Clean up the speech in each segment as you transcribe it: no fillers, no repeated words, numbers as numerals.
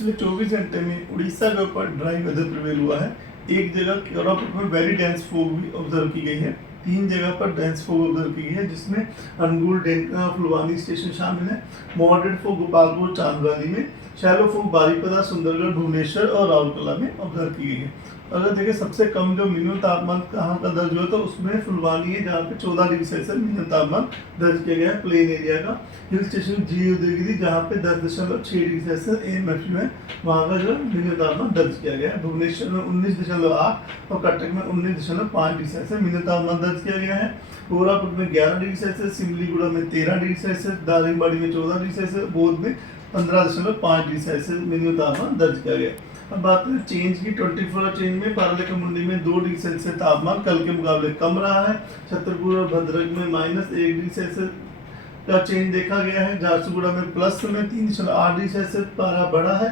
पिछले 24 घंटे में उड़ीसा के ऊपर ड्राई वेदर प्रिवेल हुआ है। एक जगह कोरापुट में वेरी डेंस फॉग भी ऑब्जर्व की गई है। 3 जगह पर डेंस फॉग ऑब्जर्व की गई है, जिसमें अनुगुल, डेंका, फुलवानी स्टेशन शामिल है। मॉडरेट फॉग गोपालपुर, चांदवाली में, शैलो फॉग बारीपदा, सुंदरगढ़, भुवनेश्वर और राउरकेला में ऑब्जर्व की गई है। अगर देखें सबसे कम जो मिनिमम तापमान कहाँ का दर्ज हुआ, तो उसमें फुलवानी है, जहाँ पे 14 डिग्री सेल्सियस मिनिमम तापमान दर्ज किया गया है प्लेन एरिया का। हिल स्टेशन जी उदयगिरी, जहाँ पे 10.6 डिग्री सेल्सियस AMFU है, वहाँ का जो मिनिमम तापमान दर्ज किया गया है। भुवनेश्वर में 19.8 और कटक में 19.5 डिग्री सेल्सियस मिनिमम तापमान दर्ज किया गया है। कोरापुट में 11 डिग्री सेल्सियस, सिमलीगुड़ा में 13 डिग्री सेल्सियस, दारिंगबाड़ी में 14 डिग्री सेल्सियस, बौद्ध में 15.5 डिग्री सेल्सियस मिनिमम तापमान दर्ज किया गया। अब बात करें चेंज की, 24 आवर चेंज में पारालेखा मंडी में 2 डिग्री सेल्सियस तापमान कल के मुकाबले कम रहा है। छतरपुर और भद्रक में -1 डिग्री सेल्सियस का चेंज देखा गया है। झारसुगुड़ा में प्लस में 3.8 डिग्री सेल्सियस पारा बढ़ा है।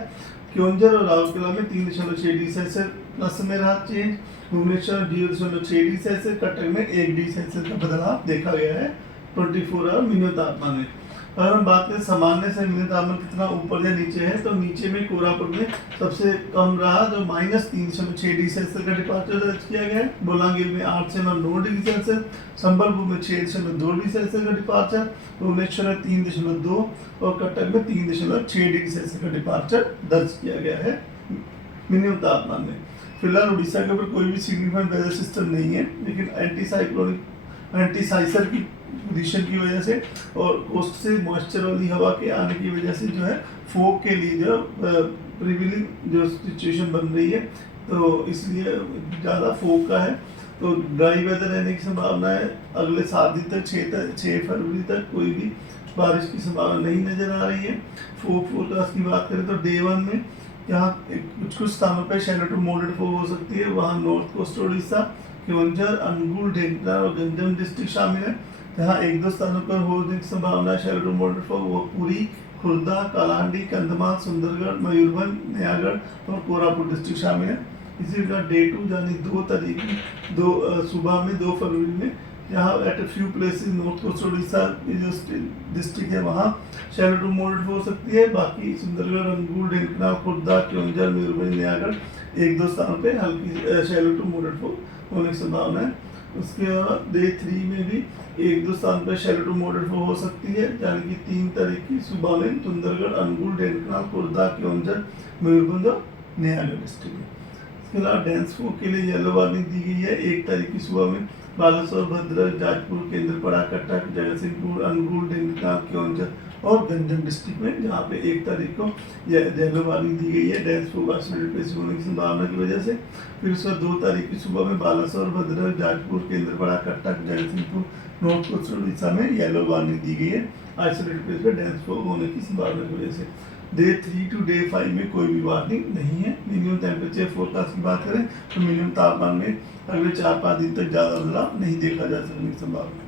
क्योंझर और राउरकेला में 3.6 डिग्री सेल्सियस प्लस में रहा change. Bhubaneswar 0.6 degree Celsius, Cuttack में 1 डिग्री सेल्सियस का बदलाव देखा गया है 24 आवर मिनिमम तापमान में। अगर हम बात करें सामान्य से मिनिमम तापमान कितना ऊपर या नीचे है, तो नीचे में कोरापुट में सबसे कम रहा, जो -3.6 डिग्री सेल्सियस का डिपार्चर दर्ज किया गया है। बोलांगीर में 8.9 डिग्री सेल्सियस, संबलपुर में 6.2 डिग्री सेल्सियस का डिपार्चर, भुवनेश्वर में 3.2 और कटक में 3.6 डिग्री सेल्सियस का डिपार्चर दर्ज किया गया है मिनिमम तापमान में। फिलहाल उड़ीसा के ऊपर कोई भी सिग्निफिकेंट वेदर सिस्टम नहीं है, लेकिन एंटीसाइक्लोनिक की पोजीशन की वजह से और कोस्ट से मॉइस्चर वाली हवा के आने की वजह से जो है फोग के लिए जो प्रिविलिंग जो सिचुएशन बन रही है, तो इसलिए ज़्यादा फोग का है। तो ड्राई वेदर रहने की संभावना है। अगले 7 दिन तक 6 फरवरी तक कोई भी बारिश की संभावना नहीं नज़र आ रही है। फोग फोरकास्ट की बात करें तो डे 1 में यहाँ कुछ स्थानों पर शैलो टू मॉडरेट फोग हो सकती है। वहाँ नॉर्थ कोस्ट उड़ीसा, क्योंझर, अनुगुल, ढेंकना और गंजम डिस्ट्रिक्ट शामिल है। यहाँ 1-2 स्थानों पर होने की संभावना है शैलो टू मॉडरेट फॉग, वो पुरी, खुर्दा, कालाहांडी, कंधमाल, सुंदरगढ़, मयूरभंज, नयागढ़ और कोरापुट डिस्ट्रिक्ट शामिल है। इसी प्रकार डे 2 यानी 2 तारीख सुबह में 2 फरवरी में यहाँ at few places north coast Odisha जो डिस्ट्रिक्ट है, वहाँ शैलो टू मॉडरेट हो सकती है। बाकी सुंदरगढ़, अनुगुल, ढेंकना, खुर्दा, क्योंझर, मयूरभंज, नयागढ़ 1-2 स्थानों पर हल्की शैलो टू मॉडरेट होने की संभावना है। उसके बाद डे 3 में भी 1-2 स्थान पर शैलो टू मॉडरेट हो सकती है, यानी कि 3 तारीख की सुबह में सुंदरगढ़, अनुगुल, ढेंकना, खुर्दा, क्योंझर, मयूरभंज और नयागढ़ डिस्ट्रिक्ट में। इसके अलावा डेंस फॉग के लिए येलो वार्निंग दी गई है 1 तारीख की सुबह में बालासोर, भद्रक, जाजपुर, केंद्रपड़ा, कटक, जगतसिंहपुर, अनुगुल, ढेंकना, क्योंझर और गंजम डिस्ट्रिक्ट में, जहाँ पे 1 तारीख को येलो वार्निंग दी गई है डेंस फॉग आइसोलेटेड होने की संभावना की वजह से। फिर उसके बाद 2 तारीख की सुबह में बालासोर, भद्रक, जाजपुर, केंद्रपड़ा, कटक, जगतसिंहपुर, नॉर्थ कोस्ट उड़ीसा में येलो वार्निंग दी गई है आइसोलेटेड प्लेस पर डेंस फॉग होने की संभावना की वजह से। डे 3 टू डे 5 में कोई भी वार्निंग नहीं है। मिनिमम टेम्परेचर फोरकास्ट की बात करें तो मिनिमम तापमान में अगले 4-5 दिन तक ज़्यादा बदलाव नहीं देखा जा सकने की संभावना है।